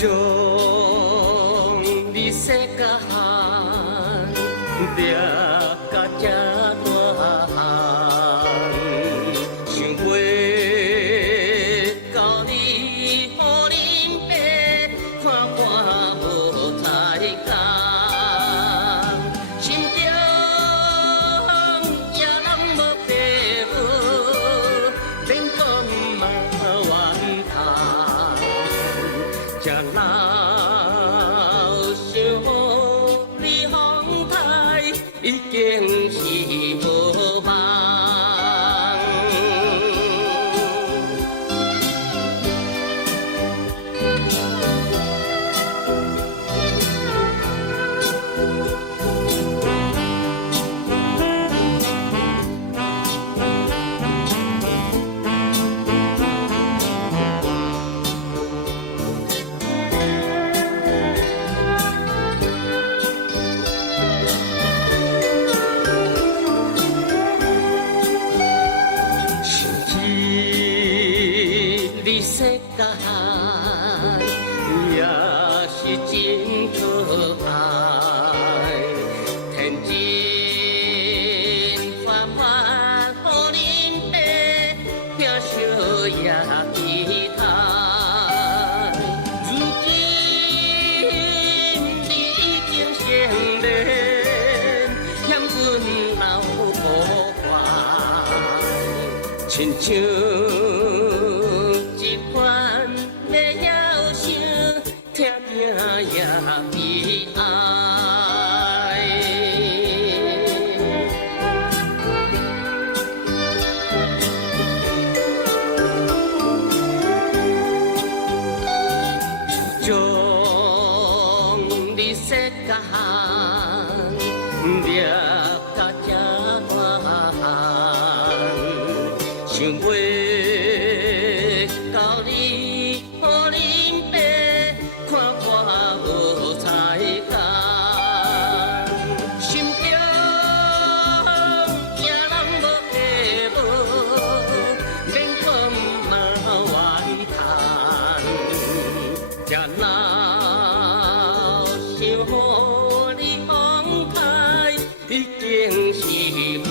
将你世间掠到这大汉，想袂到你予恁爸看我无彩工，心中也人无爸母，免讲嘛怨叹，这老想你风台已经是无望。你世间也是真可爱，天真发发，予恁爸疼惜也期待。如今你已经成年，嫌阮老无怀，亲像。一款要晓想，听听也悲哀。将你世间掠到这大汉，想袂。到你予恁爸看我无彩工，心中也人无爸母，免讲嘛怨叹，这老想予你风台已经是无。